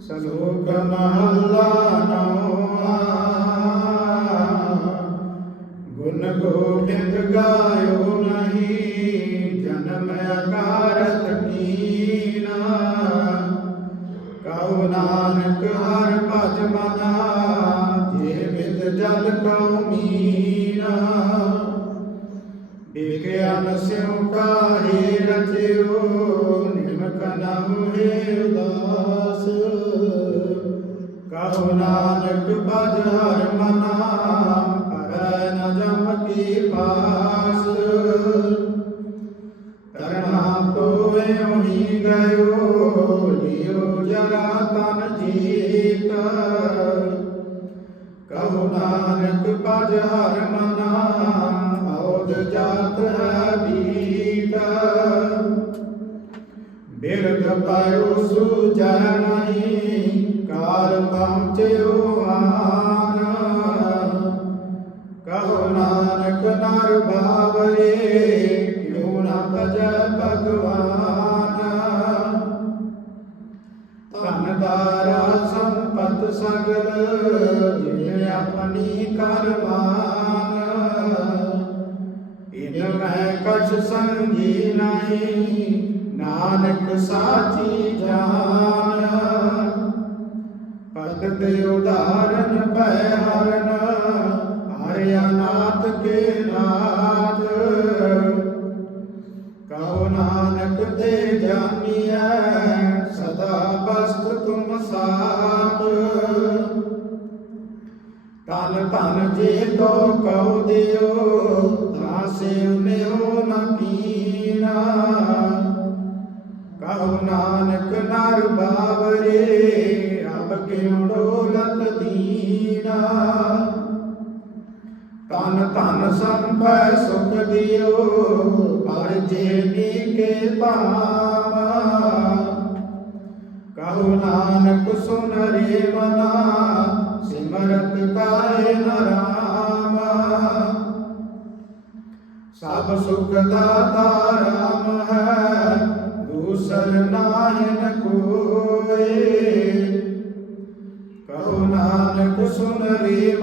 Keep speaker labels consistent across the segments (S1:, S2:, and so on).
S1: ਸਲੋਕ ਮਹੱਲਾ ਨੌਵਾਂ ਗੁਣ ਗੋਬਿੰਦ ਗਾਇਓ ਨਹੀਂ ਜਨਮ ਅਕਾਰਤ ਕੀਨਾ ਕਉ ਨਾਨਕ ਹਰ ਭਜ ਮਨਾ ਜੇ ਵਿਦ ਜਲ ਕਉ ਮੀਨਾ ਵਿਗਿਆਨ ਸਿਉ ਕਾਹੇ ਰਚਿਓ ਨਿਮਕ ਨ ਹੋਏ ਕਹੋ ਨਾਨਕ ਭਜ ਹਰ ਮਨਾ ਕਰੈ ਨ ਜਮ ਕੀ ਪਾਸ। ਕਰਣਾ ਤੋਏ ਉਹੀ ਗਇਓ ਲਿਓ ਜਰਾ ਤਨ ਜੀਤ। ਕਹੋ ਨਾਨਕ ਭਜ ਹਰ ਮਨਾ ਔਦ ਜਾਤ ਹੈ ਬੀਤ। ਬਿਰਧ ਪਾਇਓ ਸੁਜੈ ਨਹੀਂ ਕਾਲ ਪਹੁੰਚਿਓ ਆਨ। ਕਹੋ ਨਾਨਕ ਨਰ ਬਾਵਰੇ ਕਿਉ ਨਾ ਭਜੈ ਭਗਵਾਨ। ਧਨ ਦਾਰਾ ਸੰਪਤ ਸਗਲ, ਜਿਨ ਆਪਣੀ ਕਰਮਾਨ। ਇਨ ਮੈਂ ਕਛ ਸੰਗੀ ਨਹੀਂ, ਨਾਨਕ ਸਾਚੀ ਜਾਨ। ਭਗਤ ਉਦਾਹਰਨ ਭੈ ਹਰਨ, ਹਰਿ ਅਨਾਥ ਕੇ ਨਾਥ। ਕਹੋ ਨਾਨਕ ਤੇ ਜਾਨੀਐ, ਸਦਾ ਬਸਤ ਤੁਮ ਸਾਥ। ਤਨ ਤਨ ਜੇ ਤੋ ਕਉ ਦਿਓ ਤਾਂ ਸਿਉ ਨਿਉ ਨ ਕੀਨਾ। ਕਹੋ ਨਾਨਕ ਨਰ ਬਾਵਰੇ ਅਬ ਕਿਉ ਡੋਲਤ ਦੀਨਾ? ਤਨ ਤਨ ਸੰਭੈ ਸੁਖ ਦਿਓ, ਪਰ ਜੇ ਨੀਕੇ ਭਾਵਾ। ਕਹੋ ਨਾਨਕ ਸੁਨ ਰੇ ਮਨਾ, ਸਿਮਰਤ ਕਾਏ ਨਰਾਮ ਸਭ ਸੁਖ ਦਾਤਾ ਰਾਮ ਹੈ, ਦੂਸਰ ਨਾਹਿਨ ਕੋਏ। ਨਾਨਕ ਸੁਨ ਰੇ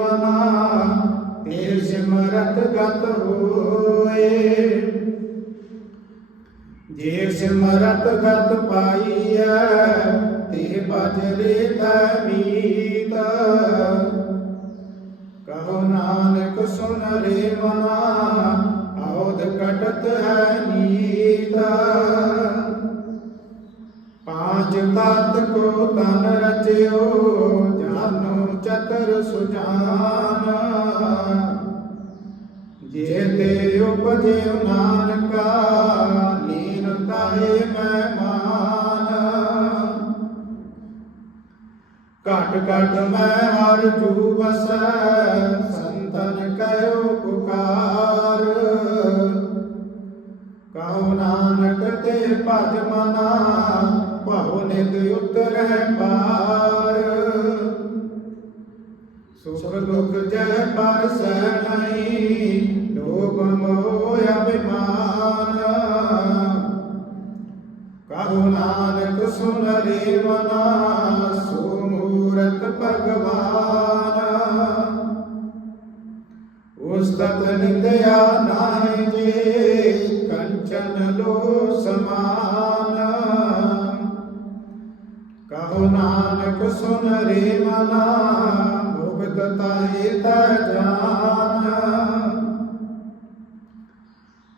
S1: ਤੇ ਸਿਮਰਤ ਗਤ ਹੋਏ। ਜੇ ਸਿਮਰਤ ਗਤ ਪਾਈਐ, ਤੇ ਭਜ ਰੇ ਕਹੋ ਨਾਨਕ ਸੁਨ ਰੇ ਮਨਾ ਔਦ ਕਟਤ ਹੈ ਨੀਤ। ਪਾਂਚ ਤਤ ਕੋ ਤਨ ਰਚਿਓ, ਜਾਨੋ ਚਤਰ ਸੁਜਾਨ। ਜੇ ਤੇ ਉਪਜਿਓ ਨਾਨਕਾ ਲੀਨ ਤਾਏ ਮੈਂ ਮਾਨ ਘਟ ਘਟ ਮੈਂ ਹਰ ਜੂ ਬਸੈ ਸੰਤਨ ਕਹਿਓ ਪੁਕਾਰ। ਕਹੋ ਨਾਨਕ ਤੇ ਭਜ ਮਨਾ, ਭਉ ਨਿਤ ਉਤਰੈ ਪਾਰ ਸੁਖ ਦੁਖ ਜੈ ਪਰਸੈ ਨਹੀਂ, ਲੋਭ ਮੋਹ ਅਭਿਮਾਨ। ਕਹੋ ਨਾਨਕ ਸੁਨ ਰੇ ਮਨਾ ਸੋ ਮੂਰਤ ਭਗਵਾਨ। ਉਸਤਤ ਨਿੰਦਿਆ ਨਾਹਿ ਜੇ, ਕੰਚਨ ਲੋ ਸਮਾਨ। ਕਹੋ ਨਾਨਕ ਸੁਨ ਰੇ ਮਨਾ ਮੁਕਤ ਤਾਹੇ ਜਾਨ।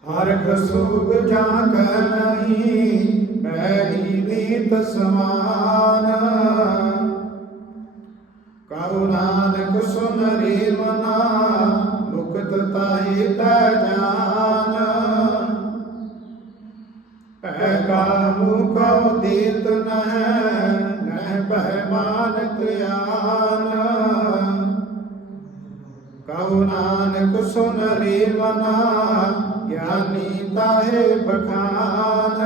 S1: ਹਰਖ ਸੁਖ ਜਾ ਕਰ ਨਹੀਂ ਮੈਰੀ ਨੀਤ ਸਮਾਨ। ਕਹੋ ਨਾਨਕ ਸੁਨ ਰੇ ਮਨਾ, ਮੁਕਤ ਤਾਹੇ ਤਾ ਜਾਨ। ਪੈ ਕਾਹੂ ਕਉ ਦੇਤ ਨਹਿ ਨਹਿ ਬਹਿ ਮਾਨਤ ਕਹੋ ਨਾਨਕ ਸੁਨ ਰੇ ਮਨਾ, ਗਿਆਨੀ ਤਾਹੇ ਬਖਾਨ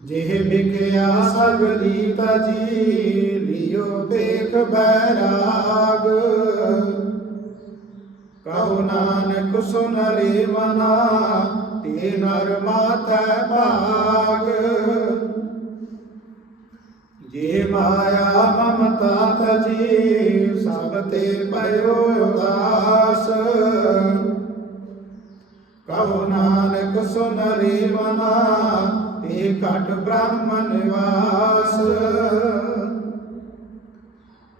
S1: ਜਿਹ ਵਿਖਿਆ ਸਗਲੀ ਤਜੀ ਲਿਓ ਬੇਖ ਬੈਰਾਗ। ਕਹੋ ਨਾਨਕ ਸੁਨ ਰੇ ਮਨਾ ਤੇ ਨਰ ਮਾਥੈ ਭਾਗ। ਜੇ ਮਾਇਆ ਮਮਤਾ ਤਜੀ ਸਭ ਤੇ ਪਇਓ ਉਦਾਸ। ਕਹੋ ਨਾਨਕ ਸੁਨਰੇ ਮਨਾ, ਤੇ ਘਟ ਬ੍ਰਹਮ ਨਿਵਾਸ।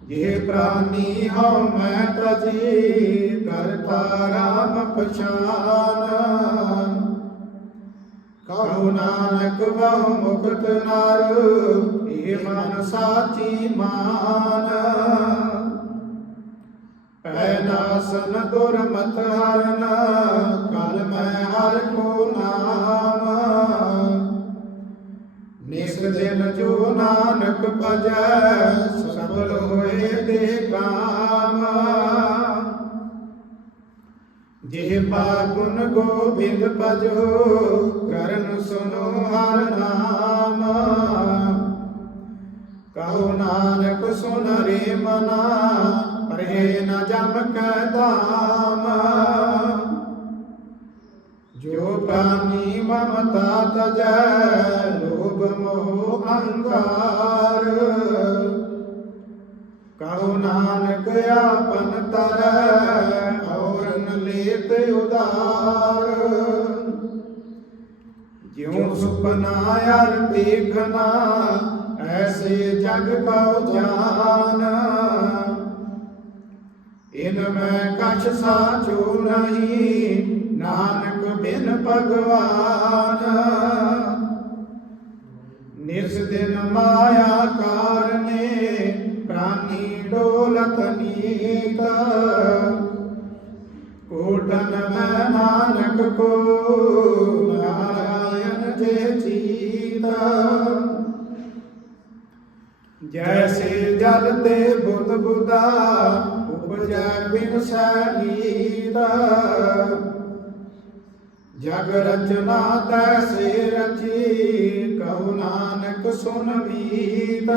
S1: ਜੇ ਪ੍ਰਾਨੀ ਹਉ ਮੈਂ ਤਜੀ ਕਰਤਾ ਰਾਮ ਪਛਾਨ। ਕਹੋ ਨਾਨਕ ਬਹੁ ਮੁਕਤ ਨਰ, ਇਹ ਮਨ ਸਾਚੀ ਮਾਨ। ਪੈਦਾਸਨ ਦੁਰਮਤ ਹਰਨ, ਕਲ ਮੈਂ ਹਰ ਕੋ ਨਾਮ। ਨਿਸ ਦਿਨ ਜੋ ਨਾਨਕ ਭਜੈ ਸਫਲ ਹੋਏ ਦੇ ਕਾਮ। ਜੇ ਪਾਗੁਨ ਗੋਬਿੰਦ ਭਜੋ, ਕਰਨ ਸੁਨੋ ਹਰ ਨਾਮ। ਕਹੋ ਨਾਨਕ ਸੁਨ ਰੇ ਮਨਾ, ਪਰਹੇ ਨ ਜਮ ਕੈ ਧਾਮ। ਜੋ ਪ੍ਰਾਨੀ ਮਮਤਾ ਤਜੈ, ਲੋਭ ਮੋਹ ਅਹੰਕਾਰ ਕਹੋ ਨਾਨਕ ਆਪਨ ਤਰੈ ਔਰਨ ਲੇਤ ਉਦਾਰ ਜਿਉ ਸੁਪਨਾ ਯਾਰ ਦੇਖਣਾ, ਐਸੇ ਜਗ ਕਉ ਜਾਨ ਇਨ ਮੈਂ ਕਛ ਸਾਚੋ ਨਹੀਂ, ਨਾਨਕ ਬਿਨ ਭਗਵਾਨ। ਨਿਸ ਦਿਨ ਮਾਇਆ ਕਾਰਨੇ, ਪ੍ਰਾਨੀ ਡੋਲਤ ਨੀਤ। ਕੋਟਨ ਮੈਂ ਨਾਨਕ ਕੋ, ਨਾਰਾਇਣ ਜੇ ਚੀਤ। ਜੈਸੇ ਜਲ ਤੇ ਬੁੱਧ ਬੁਦਾ ਉਪਜੈ ਬਿਨ ਸਹੀਤ ਜਗ ਰਚਨਾ ਤੈਸੇ ਰਚੀ ਕਹੂ ਨਾਨਕ ਸੁਨ ਮੀਤ।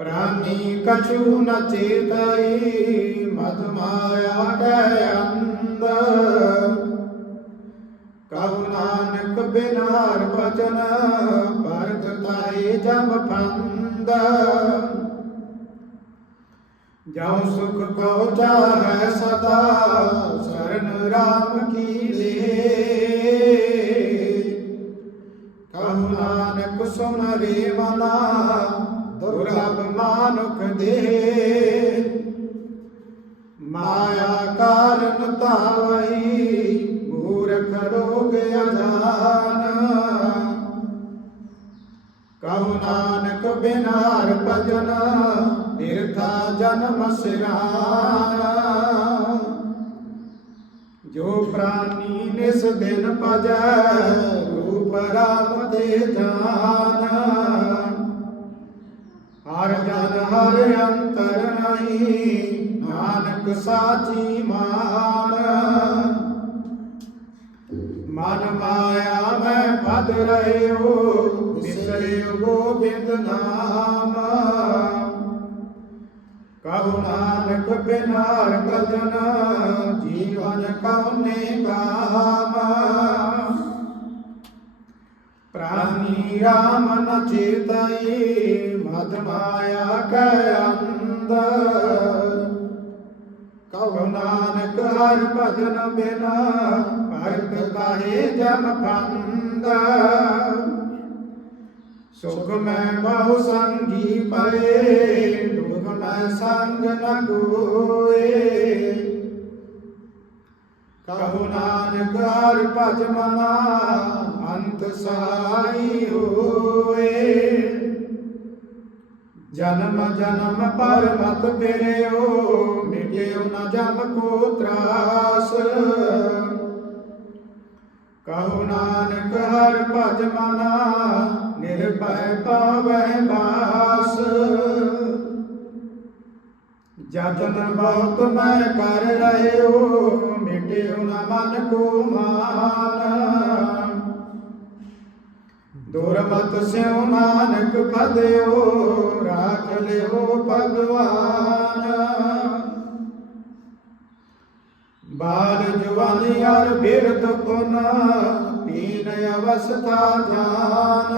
S1: ਪ੍ਰਾਨੀ ਕਛੂ ਨ ਚੇਤਈ ਮਦ ਮਾਇਆ ਕੈ ਅੰਦ ਕਹੂ ਨਾਨਕ ਬਿਨਾਰ ਭਜਨ, ਭਰਤ ਤਾਏ ਜਮ ਫੰਦ ਜਾਉ ਸੁਖ ਕਉ ਚਾਹੈ ਸਦਾ, ਸਰਨ ਰਾਮ ਕੀ ਦੇ ਕਹੂ ਨਾਨਕ ਸੁਨ ਰੇ ਮਨਾ, ਦੁਰਲਭ ਮਾਨੁਖ ਦੇ। ਮਾਇਆ ਕਾਰਨ ਤਾਵਈ ਮੂਰਖ ਰੋਗ ਅਜਾਨ। ਕਹੂ ਨਾਨਕ ਬਿਨਾਰ ਭਜਨ, ਨਿਰਥਾ ਜਨਮ ਸਿਰਾਨ। ਜੋ ਪ੍ਰਾਨੀ ਨਿਸ ਦਿਨ ਭਜੈ, ਰੂਪ ਰਾਮ ਦੇ ਜਾਨ। ਹਰ ਜਨ ਹਰ ਅੰਤਰ ਨਹੀਂ ਨਾਨਕ ਸਾਚੀ ਮਾਨ ਮਨ ਮਾਇਆ ਮੈਂ ਪਦ ਰਹਿਓ ਵਿਸਰਿਓ ਗੋਬਿੰਦ ਨਾਮ। ਕਹੂ ਨਾਨਕ ਬਿਨਾਰ ਕਜਨ ਜੀਵਨ ਕਉਨੇ ਕਾਮ। ਪ੍ਰਾਨੀ ਰਾਮ ਨ ਚੇਤਈ, ਮਦ ਮਾਇਆ ਕੈ ਅੰਦ ਕਹੋ ਨਾਨਕ ਹਰ ਭਜਨ ਬਿਨਾ ਭਗਤ ਕਾਹੇ ਜਮ ਫੰਦ ਸੁਖ ਮੈਂ ਬਹੁ ਸੰਗੀ ਪਏ ਦੁਖ ਮੈਂ ਸੰਗ ਨ ਕੋਏ। ਕਹੋ ਨਾਨਕ ਹਰ ਭਜ ਮਨਾ, ਅੰਤ ਸਹਾਈ ਹੋਏ। ਜਨਮ ਜਨਮ ਪਰ ਮਤ ਫਿਰਿਓ ਮਿਟਿਓ ਨ ਜਮ ਕੋ ਤਰਾਸ। ਕਹੋ ਨਾਨਕ ਹਰ ਭਜ ਮਨਾ, ਨਿਰਭੈ ਪਾਵੈ ਬਾਸ। ਜਤਨ ਬਹੁਤ ਮੈਂ ਕਰ ਰਹਿਓ ਮਿਟਿਓ ਨ ਮਨ ਕੋ ਮਾਨ। ਦੁਰਮਤ ਸਿਉ ਨਾਨਕ ਪਦਿਓ, ਰਾਖ ਲਿਓ ਭਗਵਾਨ। ਬਾਲ ਜਵਾਨੀ ਅਰ ਬਿਰਧ ਪੁਨ ਤੀਨ ਅਵਸਥਾ ਜਾਨ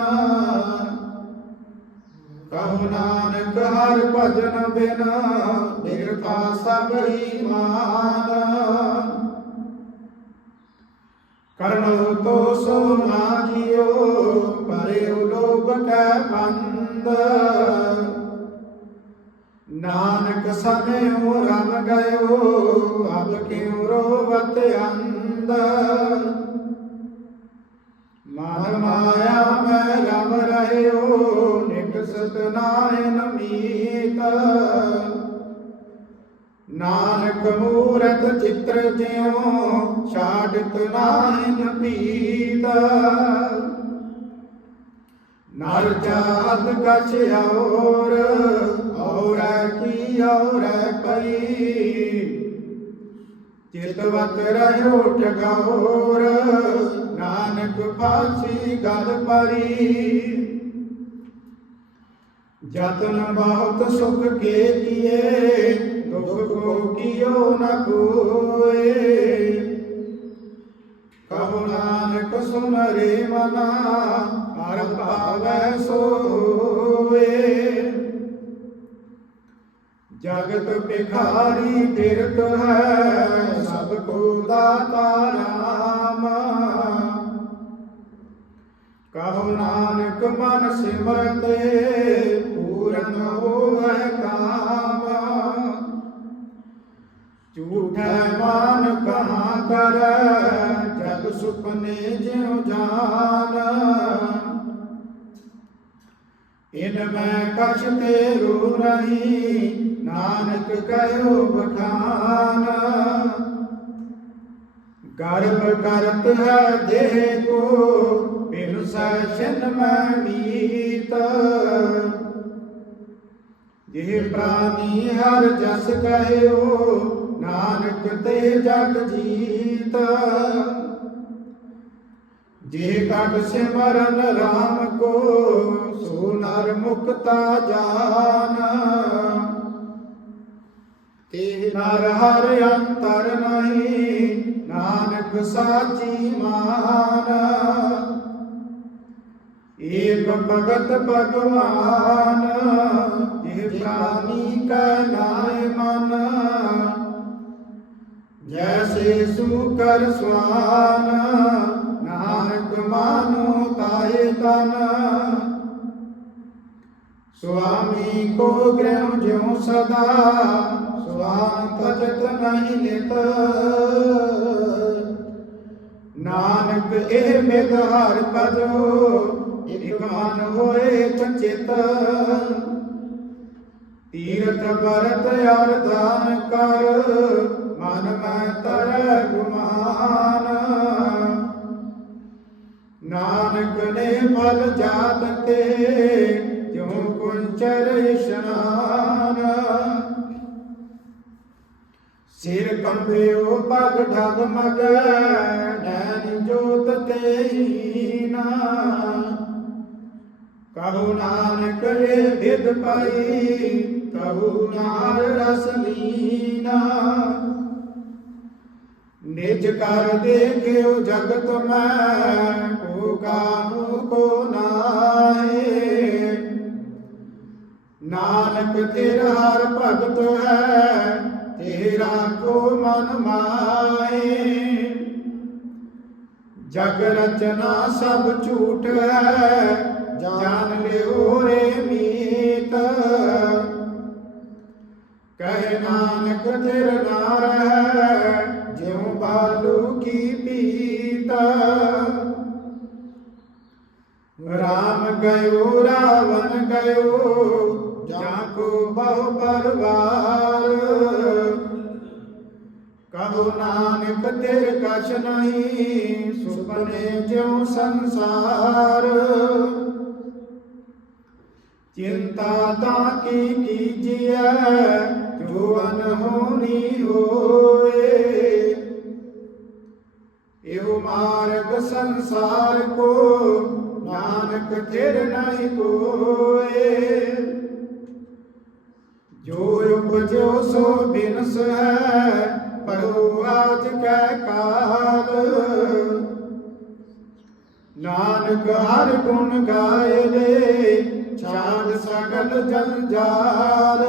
S1: ਨਾਨਕ ਹਰ ਭਜਨ ਬਿਨਾ, ਬਿਰਥਾ ਸਭ ਹੀ ਮਾਨ। ਕਰਨੋ ਤੋ ਸੋ ਨਾ ਜਿਓ ਪਰਿਉ ਲੋਭ ਕੈ ਬੰਦ। ਨਾਨਕ ਸਮਿਉ ਰਮ ਗਇਓ, ਅਬ ਕਿਉ ਰੋਵਤ ਅੰਦ ਮਨ ਮਾਇਆ ਮੈਂ ਰਮ ਰਹਿਓ, ਨਿਕਸਤ ਨਾਇਨ ਮੀਤ। ਨਾਨਕ ਮੂਰਤ ਚਿੱਤਰ ਜਿਉ ਛਾੜਤ ਨਾਇਨ ਪੀਤ। ਨਰ ਜਾਤ ਕਛ ਔਰ ਔਰ ਕੀ ਔਰ ਪਈ। ਚਿਤਵਤ ਰਹਿਓ ਟਗੌਰ ਨਾਨਕ ਪਾਸ਼ੀ ਗਲ ਪਰੀ। ਜਤਨ ਬਹੁਤ ਸੁਖ ਕੇ ਕੀਏ ਦੁਖ ਕੋ ਕੀਓ ਨ ਕੋਏ। ਕਹੋ ਨਾਨਕ ਸੁਮਰੇ ਮਨਾ, ਹਰ ਭਾਵੈ ਸੋਏ। ਜਗਤ ਭਿਖਾਰੀ ਫਿਰਤ ਹੈ, ਸਭ ਕੋ ਦਾਤਾ ਰਾਮ ਕਹੋ ਨਾਨਕ ਮਨ ਸਿਮਰਤੇ, ਪੂਰਨ ਹੋਵੇ ਕਾਮ। ਝੂਠਾ ਮਾਨ ਕਹਾ ਕਰ? ਜਗ ਸੁਪਨੇ ਜਿਉ ਜਾਨ। ਇਨ ਮੈਂ ਕਛ ਤੇਰੂ ਨਹੀਂ, ਨਾਨਕ ਕਹਿਓ ਬਖਾਨ ਗਰਭ ਕਰਤ ਹੈ ਦੇਹ ਕੋ, ਬਿਨ ਸੈਸ਼ਨ ਮੈਂ ਮੀਤ। ਜਿਹ ਪ੍ਰਾਨੀ ਹਰ ਜਸ ਕਹਿਓ ਨਾਨਕ ਤੇ ਜਗ ਜੀਤ। ਜੇ ਕਟ ਸਿਮਰਨ RAM ਕੋ, ਸੋ ਨਰ ਮੁਕਤਾ ਜਾਨ। ਤੇ ਨਰ ਹਰ ਅੰਤਰ ਨਹੀਂ, ਨਾਨਕ ਸਾਚੀ ਮਾਨ। ਏਕ ਭਗਤ ਭਗਵਾਨ ਜਿਹ ਪ੍ਰਾਨੀ ਕੈ ਨਾਇ ਮਨ। ਜੈਸੇ ਸੂਕਰ ਸਵਾਨ, ਨਾਨਕ ਮਾਨੋ ਤਾਏ ਤਨ। ਸੁਆਮੀ ਕੋ ਗ੍ਰਹਿ ਜਿਉ ਸਦਾ, ਸੁਆਨ ਤਜਤ ਨਹੀਂ ਨਿਤ। ਨਾਨਕ ਇਹ ਮਿਤ ਹਰ ਪਦੋ ਇਕ ਹੋਏ ਚਚਿਤ। ਤੀਰਥ ਬਰਤ ਅਰ ਕਰ ਮਨ ਮੈਂ ਤਰ ਗੁਮਾਨ। ਨਾਨਕ ਨੇ ਫਲ ਜਾਤ ਤੇ ਜਿਉ ਕੁੰਚਰ ਇਸ਼ਨਾਨ। ਸਿਰ ਕੰਬਿਓ ਪਗ ਢਗ ਮਗ, ਨੈਣ ਜੋਤ ਤੇਹੀਨਾ ਕਹੋ ਨਾਨਕ ਇਹ ਵਿਦ ਪਾਈ, ਕਹੋ ਨਾਰ ਰਸ ਲੀਨਾ ਨਿਜ ਕਰ ਦੇਖਿਓ ਜਗਤ ਮੈਂ ਕੋ ਕਾਹੂ ਕੋ ਨਾਹੀ। ਨਾਨਕ ਤੇਰਾ ਹਰ ਭਗਤ ਹੈ, ਤੇਰਾ ਕੋ ਮਨ ਮਾਏ ਜਗ ਰਚਨਾ ਸਭ ਝੂਠ ਹੈ ਜਾਣ ਲਿਓ ਰੇ ਮੀਤ। ਕਹਿ ਨਾਨਕ ਤੇਰ ਨਾਰ ਹੈ ਜਿਉ ਬਾਲੂ ਕੀ ਪੀਤ? ਰਾਮ ਗਇਓ ਰਾਵਨ ਗਇਓ ਜਾ ਕੋ ਬਹੁ ਪਰਵਾਰ ਕਹੋ ਨਾਨਕ, ਤੇਰ ਕਛ ਨਹੀਂ, ਸੁਪਨੇ ਜਿਉ ਸੰਸਾਰ। ਚਿੰਤਾ ਤਾਂ ਕੀ ਕੀਜੀਐ ਸੰਸਾਰ ਕੋ, ਨਾਨਕ ਤੇਰ ਨਹੀਂ ਕੋਏ। ਜੋ ਉਪਜੋ ਸੋ ਬਿਨਸ ਹੈ ਪਰੋ ਆਜ ਕੈ ਕਾਲ। ਨਾਨਕ ਹਰ ਗੁਣ ਗਾਏ ਲੈ ਛਾੜ ਸਗਲ ਜੰਜਾਲ